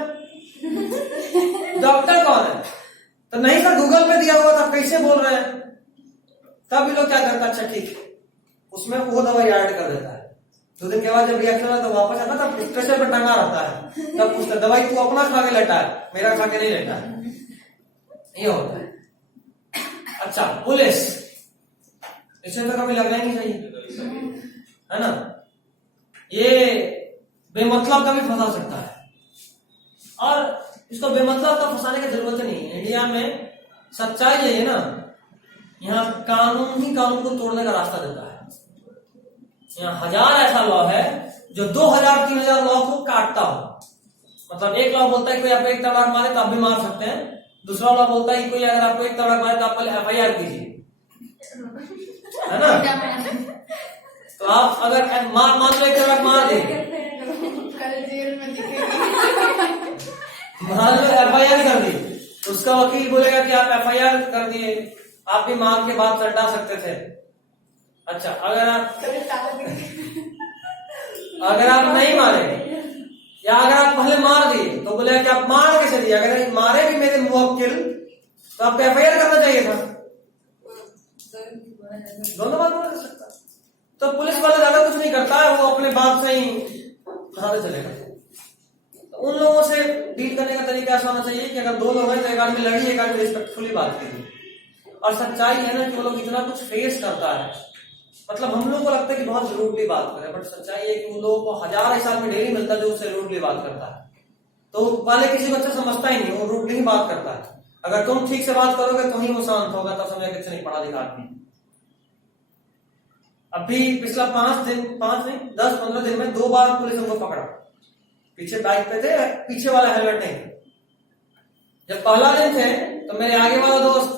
डॉक्टर कौन है? तो नहीं सर गूगल पे दिया हुआ था, कैसे बोल रहे हैं? तब ये लोग क्या करता है, अच्छा ठीक, उसमें वो दवाई ऐड कर देता है। 2 दिन के बाद जब रिएक्शन होता है तो वापस आता, तब स्ट्रेचर पर टंगा रहता है, तब पूछता दवाई तू अपना खा के लेटा है, मेरा खा के नहीं लेटा है। ये होता है। अच्छा पुलिस, इसे तो कभी लगना ही नहीं चाहिए, है ना? ये बेमतलब का भी फंसा सकता है, और इसको बेमतलब का फंसाने की जरूरत नहीं है। इंडिया में सच्चाई यही है ना, यहाँ कानून ही कानून को तोड़ने का रास्ता देता है। यहाँ 1000 ऐसा लॉ है जो 2000-3000 लॉ को काटता हो। मतलब एक लॉ बोलता है कोई आपको एक तड़ाक मारे तो आप भी मार सकते हैं, दूसरा लॉ बोलता है कोई अगर आपको एक तड़ाक मारे तो आप पहले FIR कीजिए, है ना? तो आप अगर मान लो एक तड़ाक मार दे, कल जेल में दिखेगी। मान लो FIR कर दी, तो उसका वकील बोलेगा कि आप FIR कर दिए, आप भी मार के बाद सटा सकते थे। अच्छा अगर आप नहीं मारे, या अगर आप पहले मार दिए तो बोलेगा कि आप मार कैसे दिए, अगर मारे भी मेरे मुवक्किल तो आपको FIR करना चाहिए था। दोनों बात कर सकता। तो पुलिस वाला ज्यादा कुछ नहीं करता है, वो अपने बात से ही फंसाते चलेगा। तो उन लोगों से डील करने का तरीका ऐसा होना चाहिए कि अगर 2 लोग हैं तो एक आदमी लड़ी, एक आदमी रिस्पेक्टफुली बात कीजिए। और सच्चाई है ना कि वो लोग इतना कुछ फेस करता है, मतलब हम लोगों को लगता है कि बहुत रूडली बात करे, बट सच्चाई है कि उन लोगों को 1000 ऐसा आदमी डेली मिलता है जो उससे रूडली बात करता है। तो पहले किसी को अच्छा समझता ही नहीं, वो रूडली ही बात करता है। अगर तुम ठीक से बात करोगे तो ही वो शांत होगा, तब समझेगा किसी नहीं पढ़ा लिखा आदमी। अभी पिछला 10-15 दिन में 2 बार पुलिस हमको पकड़ा, पीछे बाइक पे थे, पीछे वाला हेलमेट नहीं था। जब पहला दिन थे तो मेरे आगे वाला दोस्त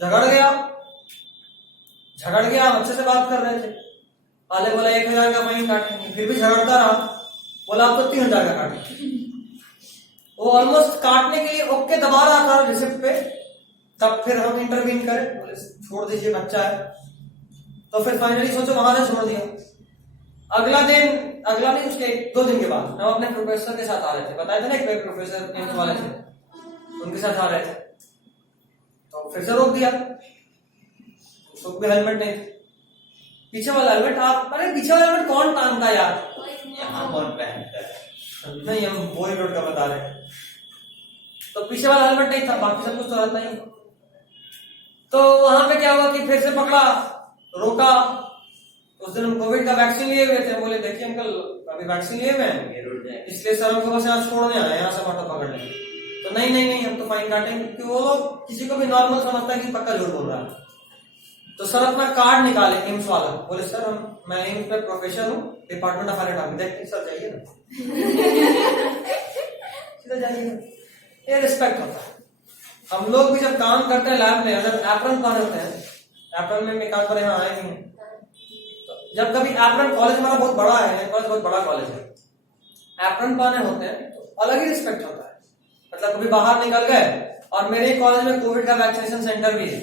झगड़ गया, अच्छे से बात कर रहे थे, पहले बोला 1000 का फाइन काटेंगे, फिर भी झगड़ता रहा, बोला आप तो 3000 का काटेंगे। वो ऑलमोस्ट काटने के लिए ओके दबा रहा था रिसिप्ट पे, तब फिर हम इंटरवीन करे, बोले छोड़ दीजिए बच्चा है। तो फिर फाइनली सोचो वहां से छोड़ दिया। अगला दिन उसके 2 दिन के बाद हम अपने प्रोफेसर के साथ आ रहे थे, बताए थे ना एक प्रोफेसर एम्स वाले थे, उनके साथ आ रहे थे, तो फिर से रोक दिया। उसको भी हेलमेट नहीं, पीछे वाला हेलमेट, आप अरे पीछे वाला हेलमेट कौन टांगता यार, यहाँ कौन पहनता है? नहीं हम बोई रोड का बता रहे हैं। तो पीछे वाला हेलमेट नहीं था, बाकी सब कुछ तो रहता ही। तो वहां पे क्या हुआ कि फिर से पकड़ा, रोका। उस दिन हम कोविड का वैक्सीन लिए हुए थे, बोले देखिए अंकल अभी वैक्सीन लिए हुए हैं, इसलिए सर हमको बस यहाँ छोड़ने आए, यहाँ से ऑटो पकड़ लेंगे। तो नहीं हम तो फाइन काटेंगे, क्योंकि वो लोग किसी को भी नॉर्मल समझता है कि पक्का झूठ बोल रहा है। तो सर अपना कार्ड निकाले एम्स वाला, बोले सर मैं एम्स में प्रोफेसर हूँ, डिपार्टमेंट ऑफ एनाटॉमी, देखिए सर जाइए ना, सीधा जाइए ना। ये रिस्पेक्ट होता है। हम लोग भी जब काम करते हैं लैब में, जब एप्रन पहने होते हैं, एप्रन में काम पर यहाँ आए नहीं है, तो जब कभी एप्रन, कॉलेज हमारा बहुत बड़ा है, कॉलेज बहुत बड़ा कॉलेज है, एप्रन पहने होते हैं तो अलग ही रिस्पेक्ट होता है। मतलब कभी बाहर निकल गए, और मेरे कॉलेज में कोविड का वैक्सीनेशन सेंटर भी है,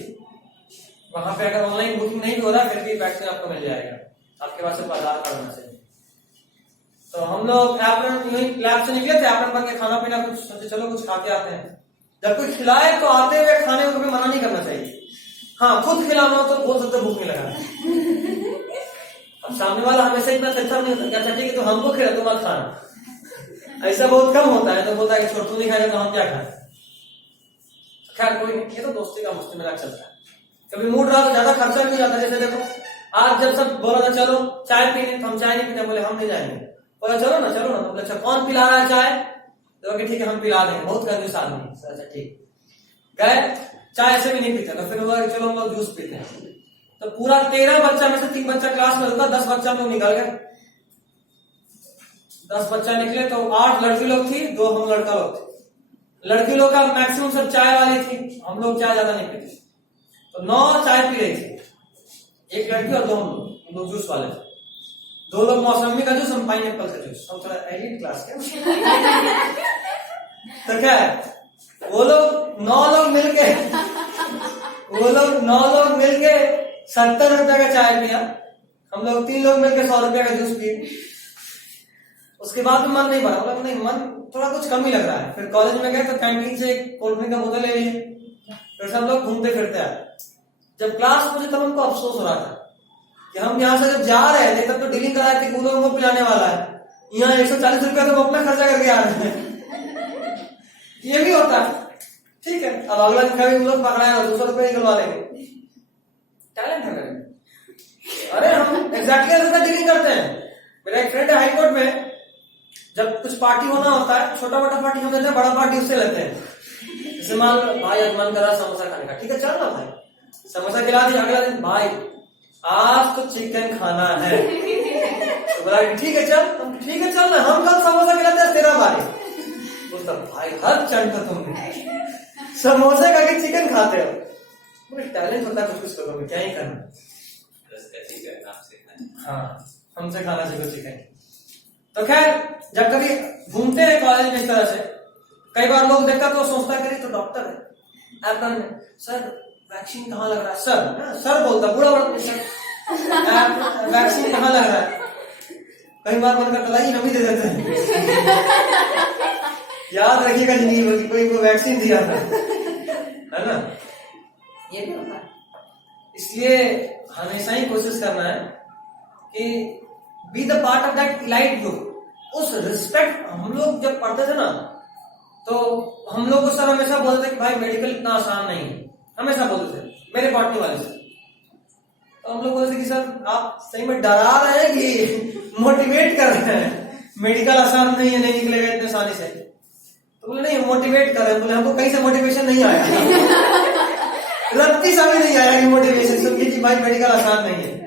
वहां पे अगर ऑनलाइन बुकिंग नहीं भी हो रहा फिर भी वैक्सीन आपको मिल जाएगा, आपके पास सिर्फ आधार कार्ड होना चाहिए। तो हम लोग एप्रन लैब से निकले थे, एप्रन बन के खाना पीना कुछ सोचे चलो कुछ खा के आते हैं। जब कोई खिलाए तो आते हुए खाने को कभी मना नहीं करना चाहिए। हाँ, खुद खिलाना हो तो बोल सकते भूख नहीं लगा। अब सामने वाला हमेशा इतना अच्छा नहीं होता, अच्छा ठीक है तो हमको खिला तुम मत खाना, ऐसा बहुत कम होता है। तो बोलता है कि छोड़ तू नहीं खाएगा तो हम क्या खाएं। खैर कोई नहीं, ये तो दोस्ती का मुस्ती मजाक चलता है। कभी मूड रहा तो ज्यादा खर्चा भी हो जाता है। जैसे देखो आज जब सब बोला था चलो चाय पीने, तो हम चाय नहीं पीने, बोले हम नहीं जाएंगे। बोला चलो ना तो बोले अच्छा कौन पिला रहा है चाय, तो ठीक है हम पिला देंगे, बहुत कंजूस आदमी। अच्छा ठीक, गए चाय ऐसे भी नहीं पीते। तो फिर बोला चलो हम लोग जूस पीते हैं। तो पूरा 13 बच्चा में से 3 बच्चा क्लास में होता, 10 बच्चा हम लोग निकल गए। 10 बच्चा निकले तो 8 लड़की लोग थी, 2 हम लड़का लोग थे। लड़की लोग का मैक्सिमम सब चाय वाली थी, हम लोग चाय ज्यादा नहीं पीते। तो 9 चाय पी रही थी, 1 लड़की और 2 हम लोग जूस वाले थे। 2 लोग मौसमी का जूस, हम पाइनएप्पल का जूस, हम थोड़ा एलिट क्लास के। तो क्या है, वो लोग 9 लोग मिलके 70 रुपए का चाय पिया, हम लोग 3 लोग मिलके 100 रुपए का जूस पिए। उसके बाद में मन नहीं भरा, बोला नहीं मन थोड़ा कुछ कम ही लग रहा है। फिर कॉलेज में गए तो कैंटीन से एक कोल्ड ड्रिंक का बोतल ले लिए, फिर सब लोग घूमते फिरते आए। जब क्लास पहुंचे तब हमको अफसोस हो रहा था कि हम यहाँ से जब जा रहे थे तब तो डीलिंग कराए थे कि वो लोगों को पिलाने वाला है, यहाँ 140 रुपया तो अपना खर्चा करके आ रहे हैं। ये भी होता है, ठीक है। अब अगला दिन कभी लोग पकड़ाए 200 रुपये निकलवा लेंगे, टैलेंट है मेरे। अरे हम एग्जैक्टली ऐसा डीलिंग करते हैं। मेरा एक फ्रेंड है हाईकोर्ट में, जब कुछ पार्टी होना होता है, छोटा मोटा पार्टी हम लेते हैं, बड़ा पार्टी उससे लेते हैं। जैसे मान लो भाई आज मन करा समोसा खाने का, ठीक है चल ना भाई, समोसा खिला दिया। अगला दिन भाई आज तो चिकन खाना है, तो बोला ठीक है चल, ठीक है चल ना, हम कल समोसा खिलाते हैं, तेरा बारी। बोलता भाई हर चंड तो तुमने समोसे का के चिकन खाते हो। मुझे टैलेंट होता है कुछ करो, क्या ही करना। हाँ, हमसे खाना चाहिए चिकन। तो खैर जब कभी घूमते हैं कॉलेज में इस तरह से, कई बार लोग देखता तो सोचता है कि तो डॉक्टर है, एप्रन में सर वैक्सीन कहाँ लग रहा है, सर बोलता बूढ़ा बड़ा सर वैक्सीन कहाँ लग रहा है। कई बार मन करता है हम ही दे देते हैं। याद रखिएगा जिंदगी में कोई वैक्सीन दिया था, है ना, ये भी होता है। इसलिए हमेशा ही कोशिश करना है कि be the part of that elite group. उस रिस्पेक्ट हम लोग जब पढ़ते थे ना, तो हम लोग को सर हमेशा बोलते थे कि भाई मेडिकल इतना आसान नहीं है, हमेशा बोलते थे मेरे बॉटनी वाले से। तो हम लोग बोलते थे कि सर आप सही में डरा रहे हैं कि मोटिवेट कर रहे हैं, मेडिकल आसान नहीं है, नहीं निकलेगा इतने आसानी से। तो बोले नहीं मोटिवेट कर रहे हैं। बोले हमको कहीं से मोटिवेशन नहीं आया, रत्ती सा भी नहीं आया कि मोटिवेशन सुन के कि भाई मेडिकल आसान नहीं है।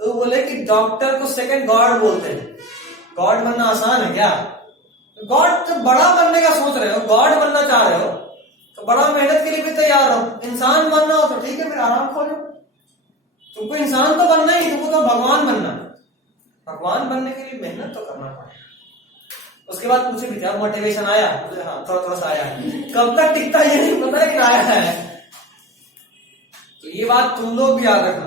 तो बोले कि डॉक्टर को सेकंड गॉड बोलते हैं, गॉड बनना आसान है क्या? गॉड जब बड़ा बनने का सोच रहे हो, गॉड बनना चाह रहे हो, तो बड़ा मेहनत के लिए भी तैयार हो। इंसान बनना हो तो ठीक है, फिर आराम खोलो। तुमको इंसान तो बनना ही, तुमको तो भगवान बनना है। भगवान बनने के लिए मेहनत तो करना पड़ेगा। उसके बाद पूछे भी क्या मोटिवेशन आया? हाँ थोड़ा सा आया है। कब तक टिकता ये नहीं पता, लेकिन आया है। तो ये बात तुम लोग भी याद रखना।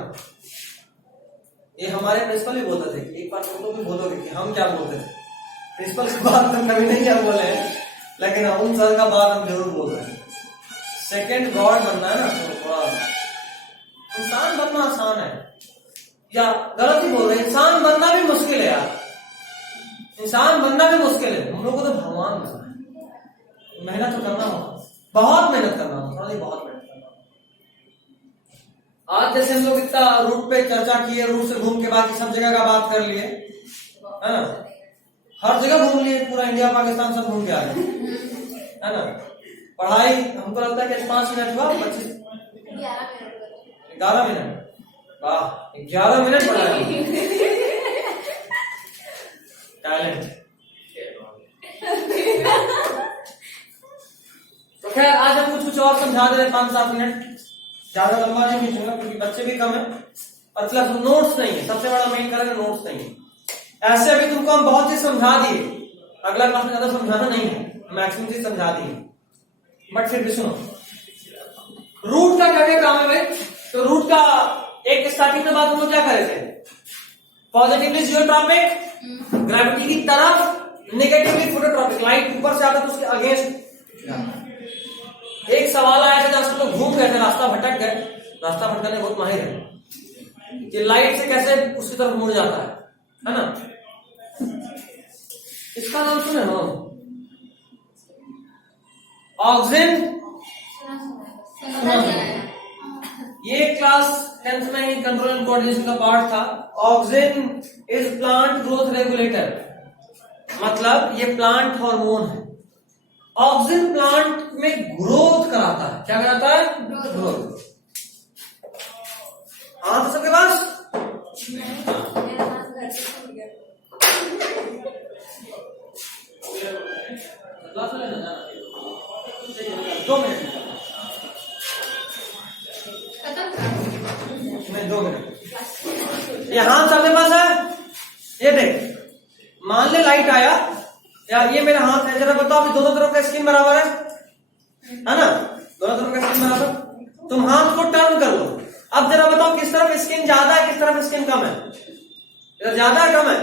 ये हमारे प्रिंसिपल भी बोलते थे कि एक बार तुम लोग भी बोलोगे कि हम क्या बोलते थे। प्रिंसिपल की बात तो कभी नहीं क्या बोले, लेकिन उन सर का बात हम जरूर बोल रहे हैं। सेकंड गॉड बनना है ना, तो थोड़ा इंसान बनना आसान है, या गलत ही बोल रहे, इंसान बनना भी मुश्किल है यार। इंसान बनना भी मुश्किल है, हम लोग को तो भगवान बनना है। मेहनत तो करना होगा, बहुत मेहनत करना होगा, बहुत मेहनत करना होगा। आज जैसे हम लोग इतना रूट पे चर्चा किए, रूट से घूम के बाकी सब जगह का बात कर लिए, है ना, हर जगह घूम लिए, पूरा इंडिया पाकिस्तान सब घूम के आ गए, है ना। पढ़ाई हमको लगता है कि 5 मिनट हुआ, 11 मिनट, वाह 11 मिनट पढ़ाई, टैलेंट। तो खैर आज हम कुछ और समझा दे रहे 5-7 मिनट, ज्यादा लंबा नहीं खींचूंगा क्योंकि बच्चे भी कम है, मतलब नोट्स नहीं है, सबसे बड़ा मेन कारण नोट्स नहीं है। ऐसे अभी तुमको हम बहुत चीज समझा दिए, अगला क्लास में ज्यादा समझाना नहीं है, मैक्सिमम चीज समझा दिए, बट फिर भी सुनो रूट का क्या क्या काम है भाई। तो रूट का एक स्टार्टिंग में बात हम लोग क्या करे थे, पॉजिटिवली जियोट्रॉपिक ग्रेविटी की तरफ, नेगेटिवली फोटोट्रॉपिक लाइट ऊपर से आता तो उसके अगेंस्ट। एक सवाल आया था जहां से लोग घूम गए थे, रास्ता भटक गए, रास्ता भटकने बहुत माहिर है कि लाइट से कैसे उसकी तरफ मुड़ जाता है ना। इसका नाम सुने हो, ऑक्सीजन। ये क्लास 10th में ही कंट्रोल एंड कोऑर्डिनेशन का पार्ट था। Oxygen is plant growth regulator, मतलब ये प्लांट हार्मोन है। ऑक्सीजन प्लांट में ग्रोथ कराता है। क्या कराता है? ग्रोथ। हाँ तो सबके पास दो मिनट, नहीं 2 मिनट। यहां सबके पास है, ये देख, मान ले लाइट आया यार, ये मेरा हाथ है, जरा बताओ अभी दोनों तरफ का स्किन बराबर है ना? दोनों तरफ का स्किन बराबर। तुम हाथ को टर्न कर लो। अब जरा बताओ किस तरफ स्किन ज्यादा है, किस तरफ स्किन कम है? इधर ज्यादा है कम है?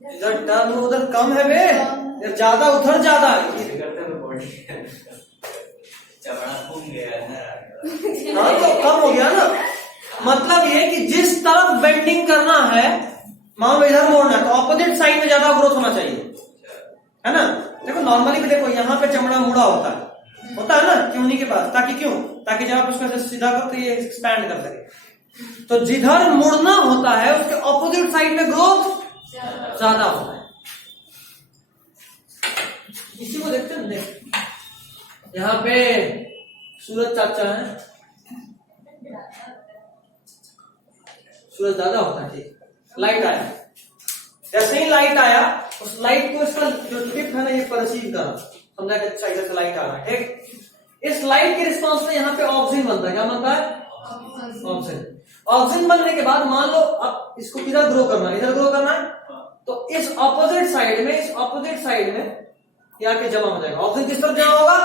इधर टर्न उधर कम है बे, इधर ज्यादा उधर ज्यादा है। चमड़ा घूम गया ना। हाँ तो कम हो गया ना। मतलब ये कि जिस तरफ बेंडिंग करना है, मान लो इधर मोड़ना है तो ऑपोजिट साइड में ज्यादा ग्रोथ होना चाहिए, है ना? देखो नॉर्मली भी देखो यहाँ पे चमड़ा मुड़ा होता है ना ट्यूनी के पास, ताकि क्यों? ताकि जब आप उसको सीधा करो तो ये एक्सपैंड कर सके। तो जिधर मुड़ना होता है उसके ऑपोजिट साइड में ग्रोथ ज्यादा होता है। इसी को देखते हैं, देख यहाँ पे सूरज चाचा है, सूरज ज्यादा होता है, ठीक। लाइट आया, जैसे ही लाइट आया उस लाइट को इसका जो टिप है ना ये परसीव करा, समझा कि अच्छा इधर से लाइट आ रहा है, ठीक। इस लाइट के रिस्पॉन्स में यहाँ पे ऑक्सीजन बनता है। क्या बनता है? ऑक्सीजन। ऑक्सीजन बनने के बाद मान लो अब इसको किधर ग्रो करना है? इधर ग्रो करना है, तो इस ऑपोजिट साइड में ये आके जमा हो जाएगा। ऑक्सीजन किस तरफ जमा होगा?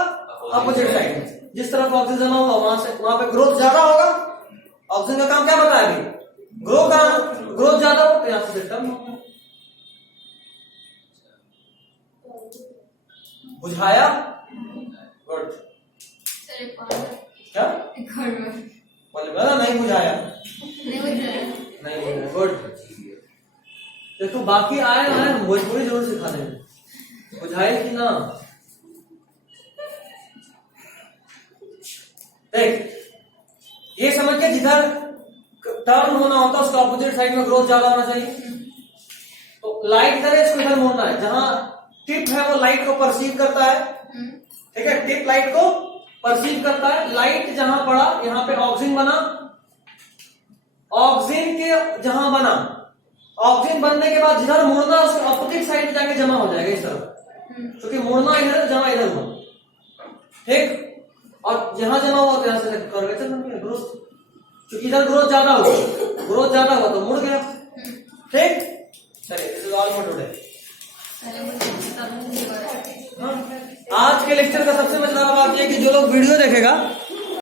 ऑपोजिट साइड में। जिस तरफ ऑक्सीजन जमा होगा वहां पे ग्रोथ ज्यादा होगा। ऑक्सीजन का काम क्या बताया अभी? ग्रो कराना। ग्रोथ ज्यादा हो तो यहां से सिस्टम बुझाया। गुड। क्या बोला? नहीं बुझाया, नहीं बुझाया। गुड। देखो बाकी आए ना आए, भोजपुरी जरूर सिखा देंगे। बुझाए कि ना? देख ये समझ के जिधर टर्न होना होता है उसका ऑपोजिट साइड में ग्रोथ ज्यादा होना चाहिए। तो लाइट इधर है, इसको इधर मोड़ना है। जहां टिप है वो लाइट को परसीव करता है, ठीक है। टिप लाइट को परसीव करता है। लाइट जहां पड़ा यहां पे ऑक्सीजन बना, ऑक्सीजन के जहां बना, ऑक्सीजन बनने के बाद जिधर मुड़ना उसके ऑपोजिट साइड में जाके जमा हो जाएगा इस तरफ, क्योंकि मुड़ना इधर जमा इधर हुआ, ठीक। और जहां जमा हुआ तो यहां से कर्वेचर बन गया, ग्रोथ। क्योंकि इधर ग्रोथ ज्यादा हुआ तो मुड़ गया, ठीक। चलिए this is all for today. आज के लेक्चर का सबसे मजेदार बात यह कि जो लोग वीडियो देखेगा